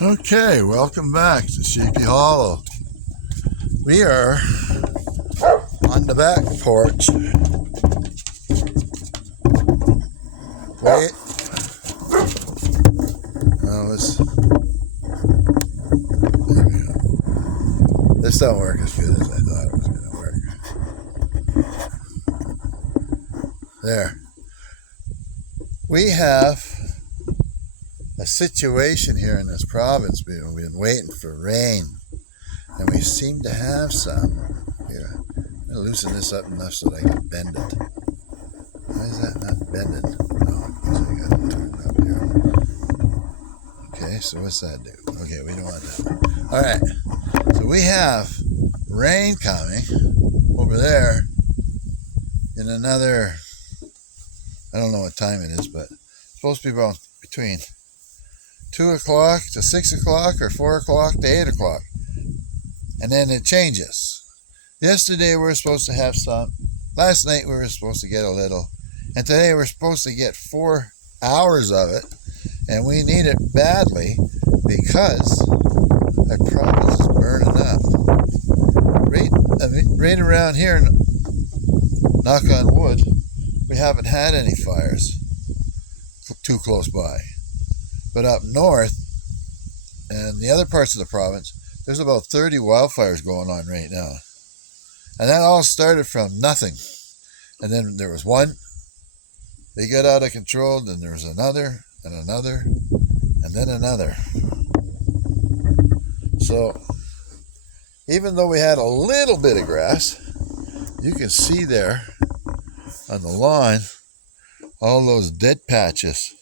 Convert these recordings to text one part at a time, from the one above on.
Okay, welcome back to Sleepy Hollow. We are on the back porch. Wait. Oh, this don't work as good as I thought it was going to work. There. We have a situation here in this province. We've been waiting for rain, and we seem to have some. Here, I'm going to loosen this up enough so that I can bend it. Why is that not bending? Oh, because I got it turned up here. Okay, so what's that do? Okay, we don't want that. All right, so we have rain coming over there in another, I don't know what time it is, but it's supposed to be about between 2 o'clock to 6 o'clock or 4 o'clock to 8 o'clock. And then it changes. Yesterday we were supposed to have some. Last night we were supposed to get a little. And today we're supposed to get 4 hours of it. And we need it badly because our province is burning up. Right around here, knock on wood, we haven't had any fires too close by. But up north and the other parts of the province, there's about 30 wildfires going on right now. And that all started from nothing. And then there was one. They got out of control. Then there was another and another and then another. So even though we had a little bit of grass, you can see there on the lawn all those dead patches.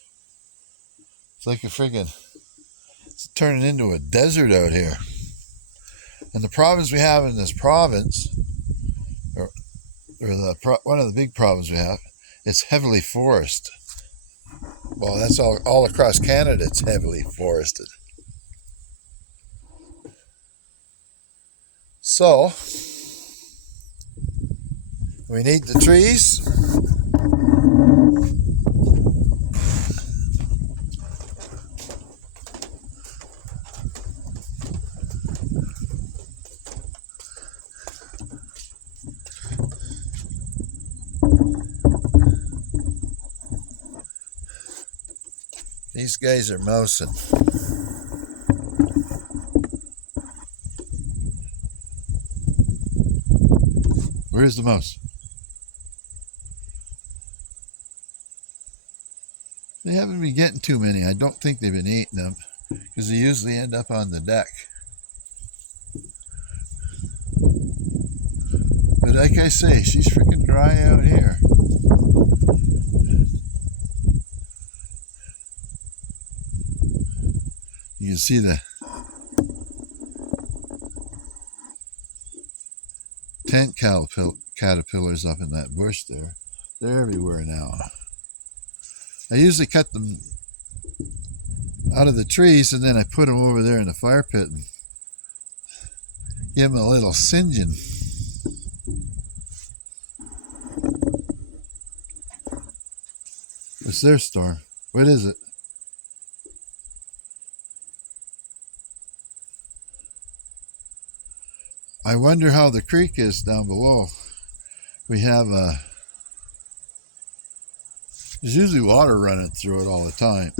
It's like it's turning into a desert out here. And the problems we have in this province, or one of the big problems we have, it's heavily forested. Well, that's all across Canada, it's heavily forested. So, we need the trees. These guys are mousing. Where's the mouse? They haven't been getting too many. I don't think they've been eating them because they usually end up on the deck. But like I say, she's freaking dry out here. You can see the tent caterpillars up in that bush there. They're everywhere now. I usually cut them out of the trees and then I put them over there in the fire pit and give them a little singeing. What's their storm? What is it? I wonder how the creek is down below. We have there's usually water running through it all the time.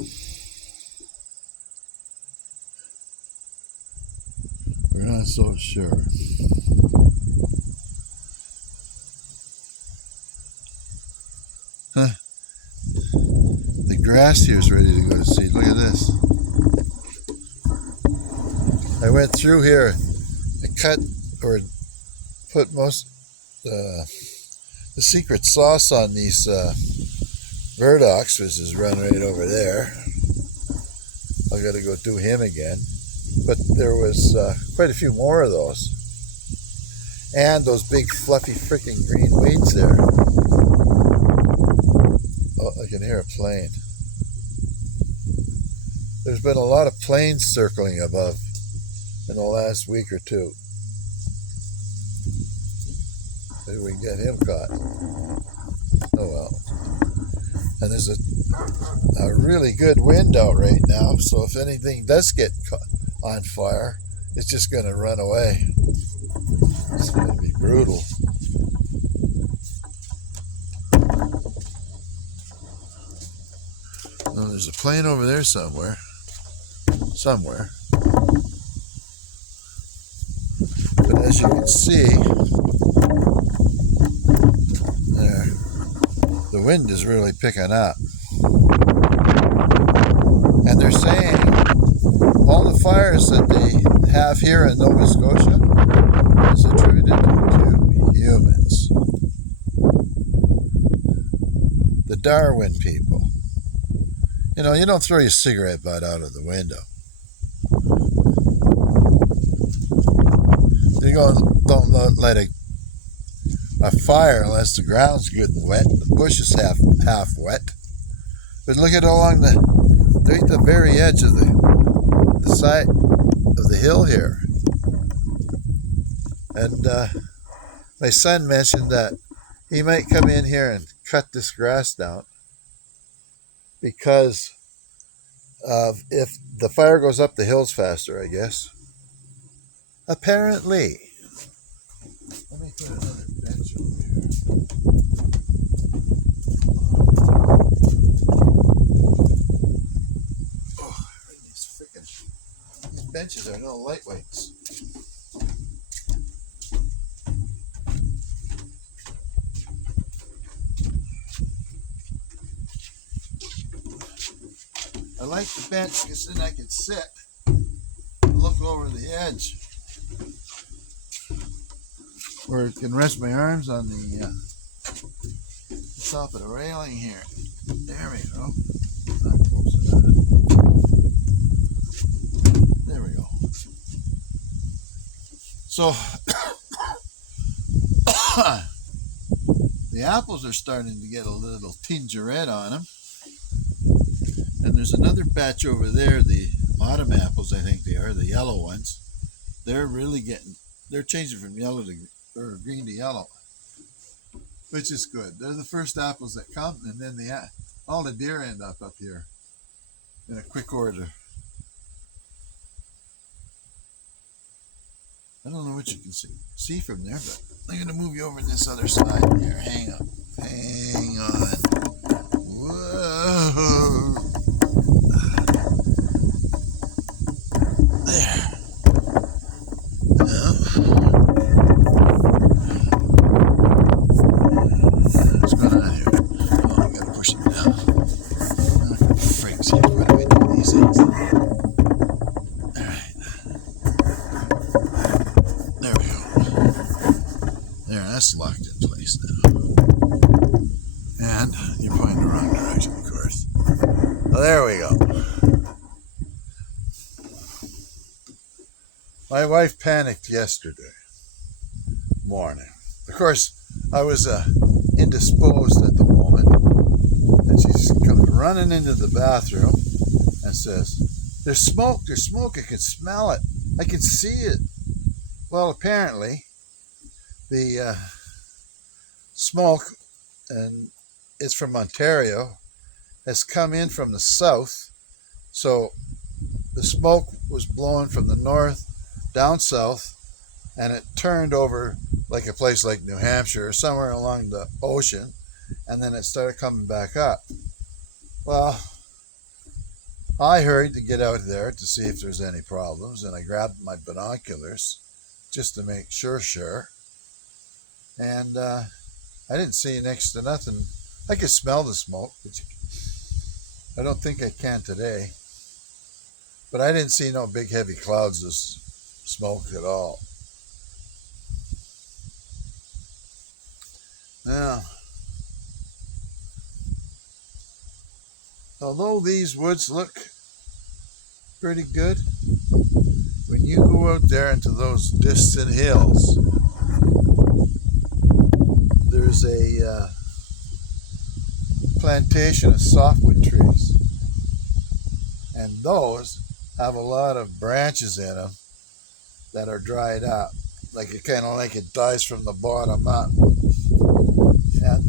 We're not so sure. Huh. The grass here is ready to go to seed. Look at this. I went through here and cut or put most the secret sauce on these burdocks, which is run right over there. I got to go do him again. But there was quite a few more of those. And those big fluffy freaking green weeds there. Oh, I can hear a plane. There's been a lot of planes circling above in the last week or two. Maybe we can get him caught. Oh well. And there's a really good wind out right now, so if anything does get on fire, it's just going to run away. It's going to be brutal. Oh, there's a plane over there somewhere. But as you can see, there, the wind is really picking up. And they're saying all the fires that they have here in Nova Scotia is attributed to humans. The Darwin people. You know, you don't throw your cigarette butt out of the window. You don't let a fire unless the ground's good and wet. The bush is half wet. But look at along they're at the very edge of the side of the hill here. And my son mentioned that he might come in here and cut this grass down because of if the fire goes up the hills faster, I guess. Apparently. Let me put another bench over here. Oh, these benches are no lightweights. I like the bench because then I can sit and look over the edge. Or I can rest my arms on the top of the railing here. There we go. Not close enough. There we go. So the apples are starting to get a little tinge of red on them. And there's another batch over there, the autumn apples, I think they are, the yellow ones. They're changing from yellow to green to yellow, which is good. They're the first apples that come, and then all the deer end up here in a quick order. I don't know what you can see from there, but I'm going to move you over to this other side here. Hang on. Whoa. There. What's going on here? Oh, I gotta push it down. Oh, freaks, what do I do with these things? Alright. There we go. There, that's locked in place now. And you're pointing the wrong direction, of course. Well, there we go. My wife panicked yesterday morning. Of course, I was indisposed at the moment, and she comes running into the bathroom and says, there's smoke, I can smell it, I can see it. Well, apparently, the smoke, and it's from Ontario, has come in from the south, so the smoke was blowing from the north down south, and it turned over like a place like New Hampshire or somewhere along the ocean, and then it started coming back up. Well, I hurried to get out there to see if there's any problems, and I grabbed my binoculars just to make sure. And I didn't see next to nothing. I could smell the smoke, but I don't think I can today. But I didn't see no big heavy clouds of smoke at all. Now, although these woods look pretty good, when you go out there into those distant hills, there's a plantation of softwood trees, and those have a lot of branches in them that are dried up, like it dies from the bottom up. And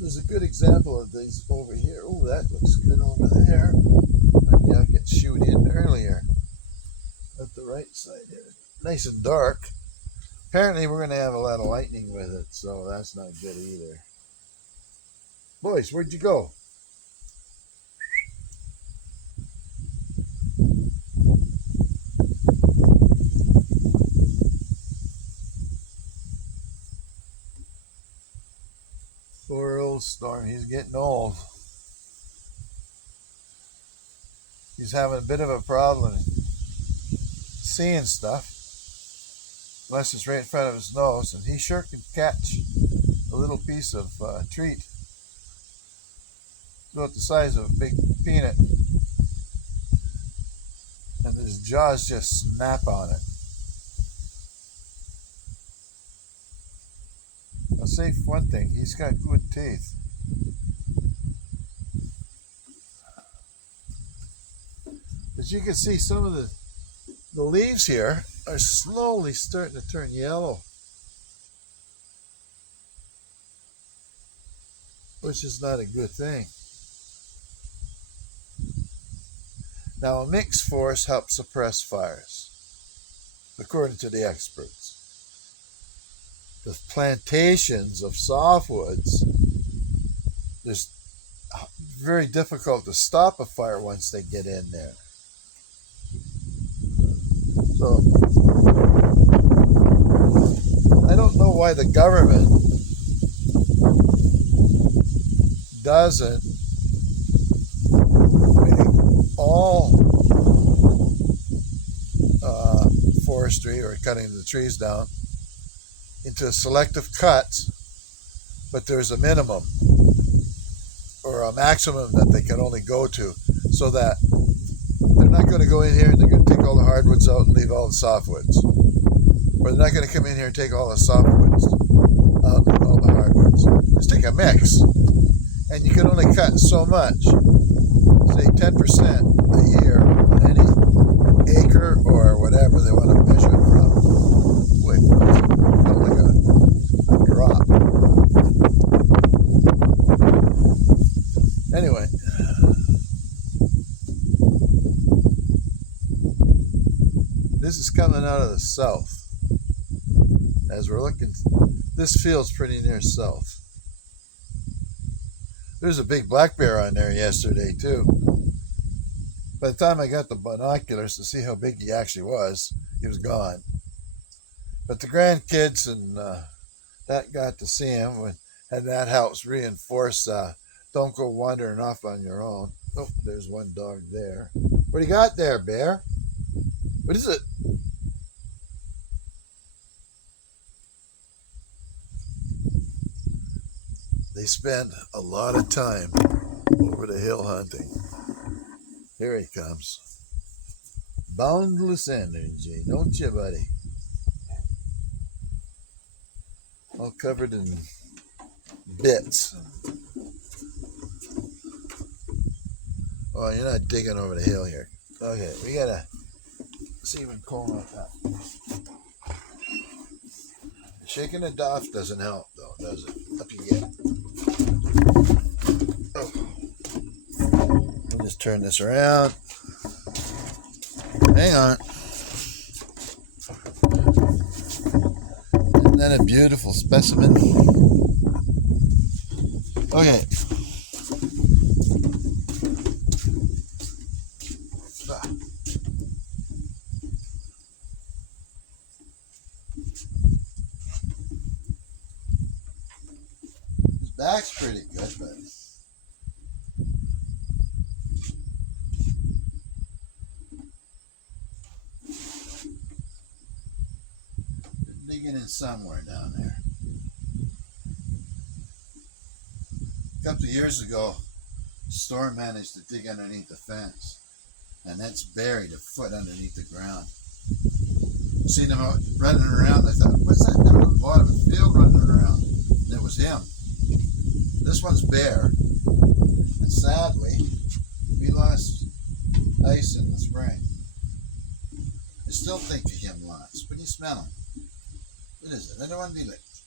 there's a a good example of these over here. Oh, that looks good over there. Maybe I could shoot in earlier at the right side here. Nice and dark. Apparently we're going to have a lot of lightning with it, so that's not good either. Boys, where'd you go? Poor old Storm, he's getting old. He's having a bit of a problem seeing stuff, unless it's right in front of his nose, and he sure can catch a little piece of treat about the size of a big peanut, and his jaws just snap on it. I'll say one thing, he's got good teeth. As you can see, some of the leaves here are slowly starting to turn yellow, which is not a good thing. Now, a mixed forest helps suppress fires, according to the experts. The plantations of softwoods, it's very difficult to stop a fire once they get in there. So, I don't know why the government doesn't make all forestry or cutting the trees down into selective cuts, but there's a minimum or a maximum that they can only go to, so that they're not going to go in here and they're going to take all the hardwoods out and leave all the softwoods. Or they're not going to come in here and take all the softwoods out and leave all the hardwoods. Just take a mix. And you can only cut so much, say 10% a year on any acre or whatever they want to measure it from. Wait, it felt like a drop. Anyway. This is coming out of the south. As we're looking, this field's pretty near south. There's a big black bear on there yesterday too. By the time I got the binoculars to see how big he actually was, he was gone. But the grandkids and that got to see him, and that helps reinforce don't go wandering off on your own. Oh, there's one dog there. What do you got there, bear? What is it? They spend a lot of time over the hill hunting. Here he comes. Boundless energy, don't you, buddy? All covered in bits. Oh, you're not digging over the hill here. Okay, we gotta see if we can call out that. Shaking it off doesn't help, though, does it? Up you get. Oh. We'll just turn this around. Hang on. Isn't that a beautiful specimen? Okay. Back's pretty good, but digging in somewhere down there. A couple of years ago, Storm managed to dig underneath the fence, and that's buried a foot underneath the ground. Seen him out running around. I thought, what's that down at the bottom of the field running around? And it was him. This one's bare, and sadly, we lost ice in the spring. I still think of him lots. What do you smell him? What is it? I don't want to be licked.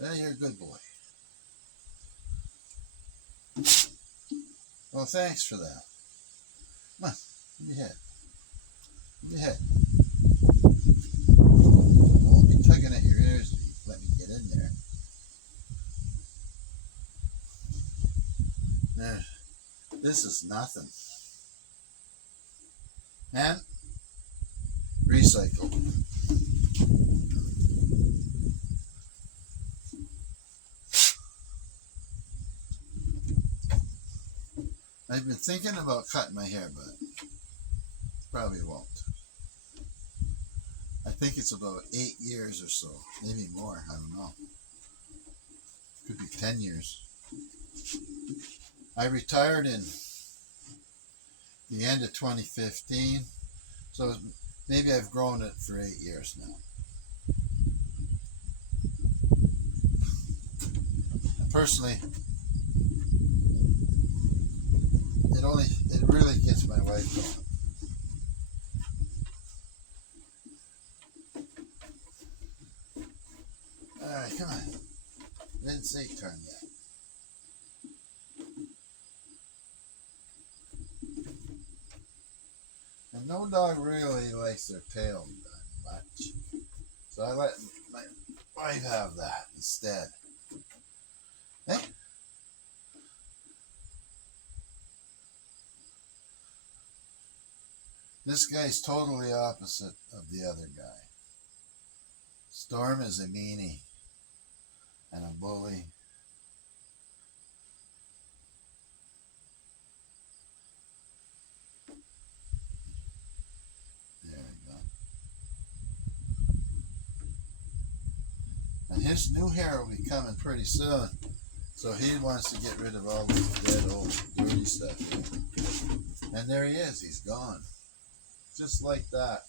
Well, you're a good boy. Well, thanks for that. Come on, give me your head. Give me your head. I won't be tugging at your ears if you let me get in there. There. This is nothing. And recycle. I've been thinking about cutting my hair, but probably won't. I think it's about 8 years or so, maybe more, I don't know. Could be 10 years. I retired in the end of 2015, so maybe I've grown it for 8 years now. And personally, it really gets my wife going. Alright, come on. Didn't say turn yet. And no dog really likes their tail done much. So I let my wife have that instead. Hey? This guy's totally opposite of the other guy. Storm is a meanie and a bully. There we go. And his new hair will be coming pretty soon. So he wants to get rid of all this dead old dirty stuff. And there he is, he's gone. Just like that.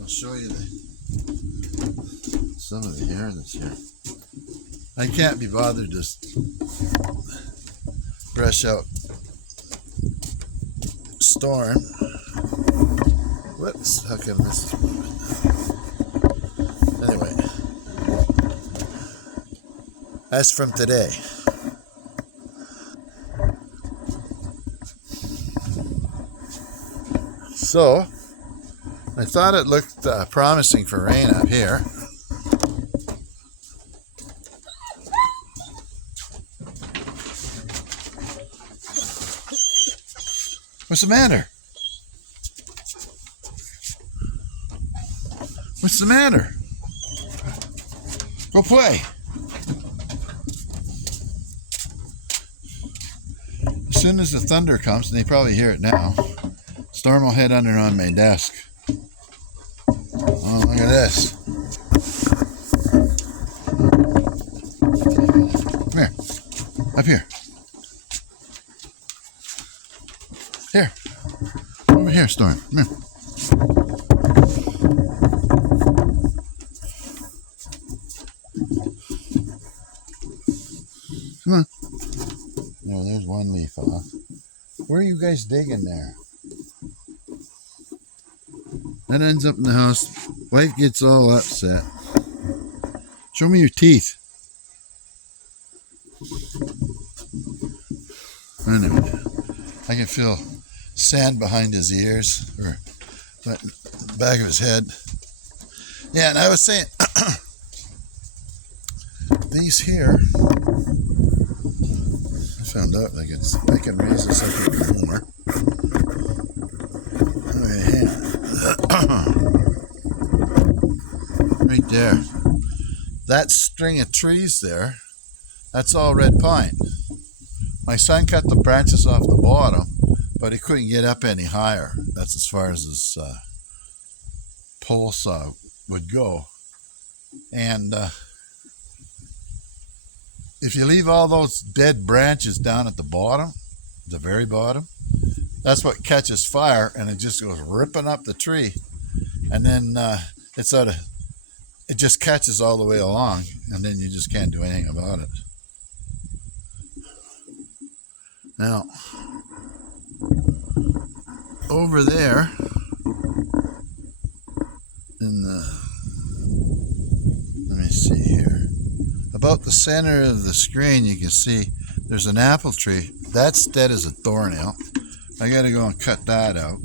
I'll show you some of the hair that's here. I can't be bothered to brush out Storm. Whoops, how come this is moving? Anyway, that's from today. So, I thought it looked promising for rain up here. What's the matter? What's the matter? Go play. As soon as the thunder comes, and they probably hear it now, Storm will head under on my desk. Oh, look at this. Come here. Up here. Here. Over here, Storm. Come here. Come on. No, there's one leaf off. Where are you guys digging there? That ends up in the house. Wife gets all upset. Show me your teeth. Anyway, I can feel sand behind his ears, or the back of his head. Yeah, and I was saying, these here, I found out I can raise this up even more. Right there. That string of trees there, that's all red pine. My son cut the branches off the bottom, but he couldn't get up any higher. That's as far as his pole saw would go. And if you leave all those dead branches down at the bottom, the very bottom, that's what catches fire, and it just goes ripping up the tree. And then it just catches all the way along, and then you just can't do anything about it. Now, over there, let me see here, about the center of the screen, you can see there's an apple tree. That's dead as a doornail. I got to go and cut that out.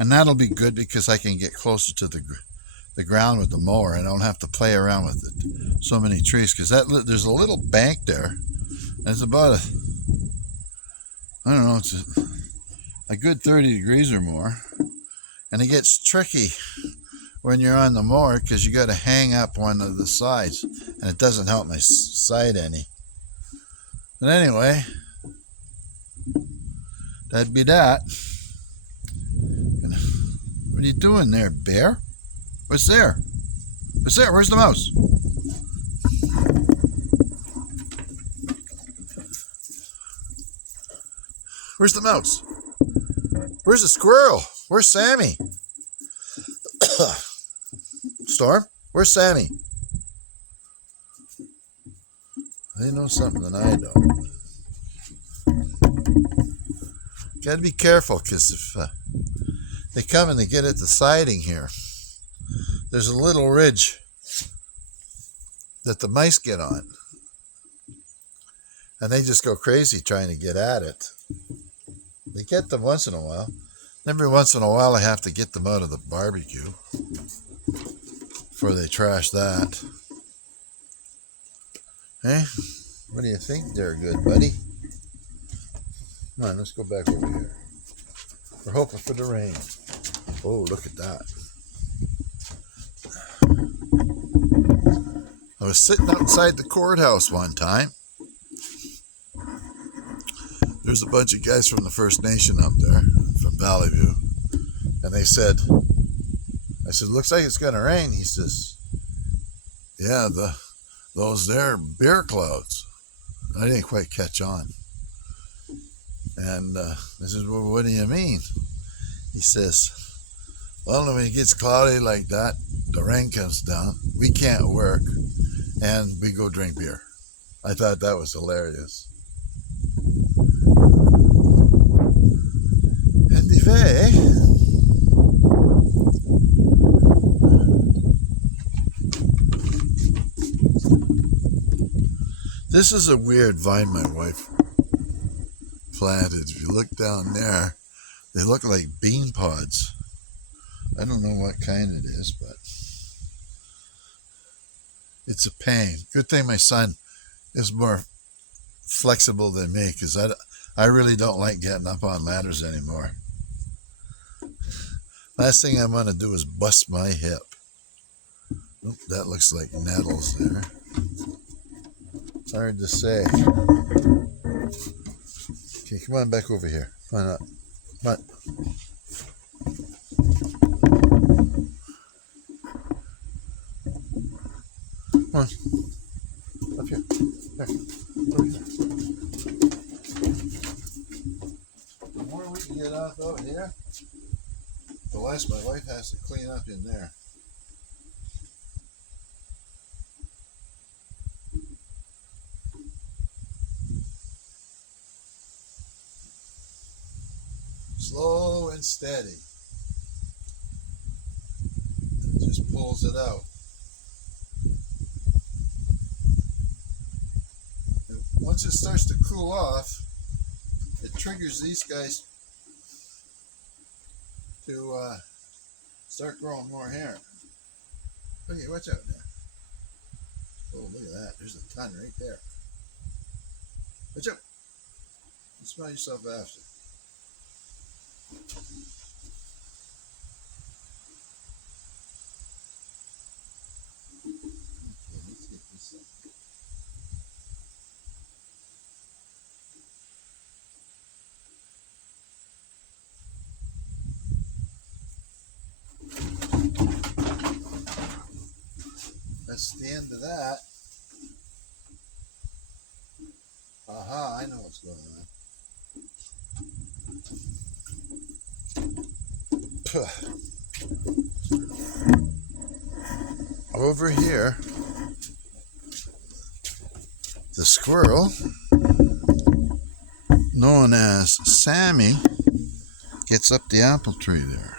And that'll be good because I can get closer to the ground with the mower. I don't have to play around with it. So many trees, because there's a little bank there. And it's about I don't know, it's a good 30 degrees or more. And it gets tricky when you're on the mower because you got to hang up one of the sides, and it doesn't help my side any. But anyway, that'd be that. What are you doing there, bear? What's there? What's there? Where's the mouse? Where's the mouse? Where's the squirrel? Where's Sammy? Storm? Where's Sammy? They know something that I don't. Gotta be careful, because if they come and they get at the siding here, there's a little ridge that the mice get on. And they just go crazy trying to get at it. They get them once in a while. Every once in a while I have to get them out of the barbecue before they trash that. Hey, what do you think there, good buddy? Come on, let's go back over here. We're hoping for the rain. Oh, look at that. I was sitting outside the courthouse one time. There's a bunch of guys from the First Nation up there, from Valley View. And I said, looks like it's going to rain. He says, yeah, those there beer clouds. I didn't quite catch on. And I said, well, what do you mean? He says, well, when it gets cloudy like that, the rain comes down, we can't work, and we go drink beer. I thought that was hilarious. And this is a weird vine my wife planted. If you look down there, they look like bean pods. I don't know what kind it is, but it's a pain. Good thing my son is more flexible than me, because I really don't like getting up on ladders anymore. Last thing I'm going to do is bust my hip. Oop, that looks like nettles there. It's hard to say. Okay, come on back over here. Come on up. Come on. Come on. Up here. There. Over here. The more we can get off out here, the less my wife has to clean up in there. Slow and steady. It just pulls it out. And once it starts to cool off, it triggers these guys to start growing more hair. Okay, watch out there. Oh, look at that. There's a ton right there. Watch out. You smell yourself after. Okay, let's get this up. That's the end of that. Aha, I know what's going on. Over here, the squirrel, known as Sammy, gets up the apple tree there.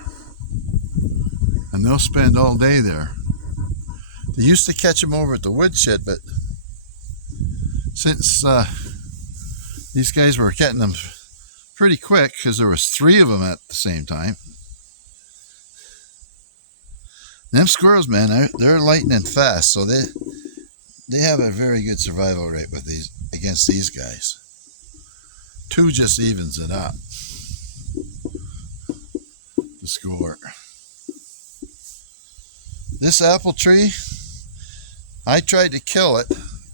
And they'll spend all day there. They used to catch them over at the woodshed, but since these guys were getting them pretty quick because there was 3 of them at the same time. Them squirrels, man, they're lightning fast, so they have a very good survival rate with these against these guys. 2 just evens it up. The score. This apple tree, I tried to kill it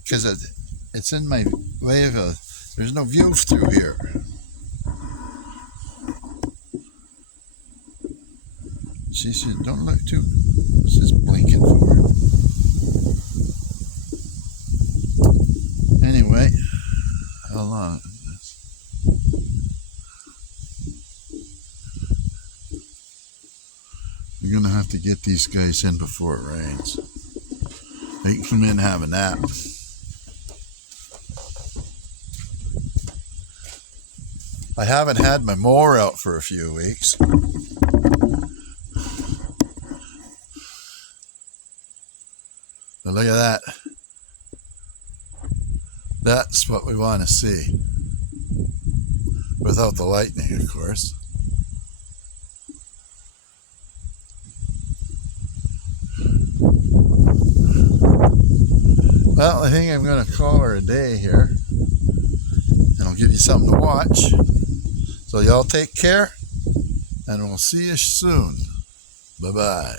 because it's in my way of there's no view through here. She said, don't look too. This is blinking for her. Anyway, how long is this? We're going to have to get these guys in before it rains. They can come in and have a nap. I haven't had my mower out for a few weeks. But look at that. That's what we want to see. Without the lightning, of course. Well, I think I'm going to call her a day here. And I'll give you something to watch. So y'all take care. And we'll see you soon. Bye-bye.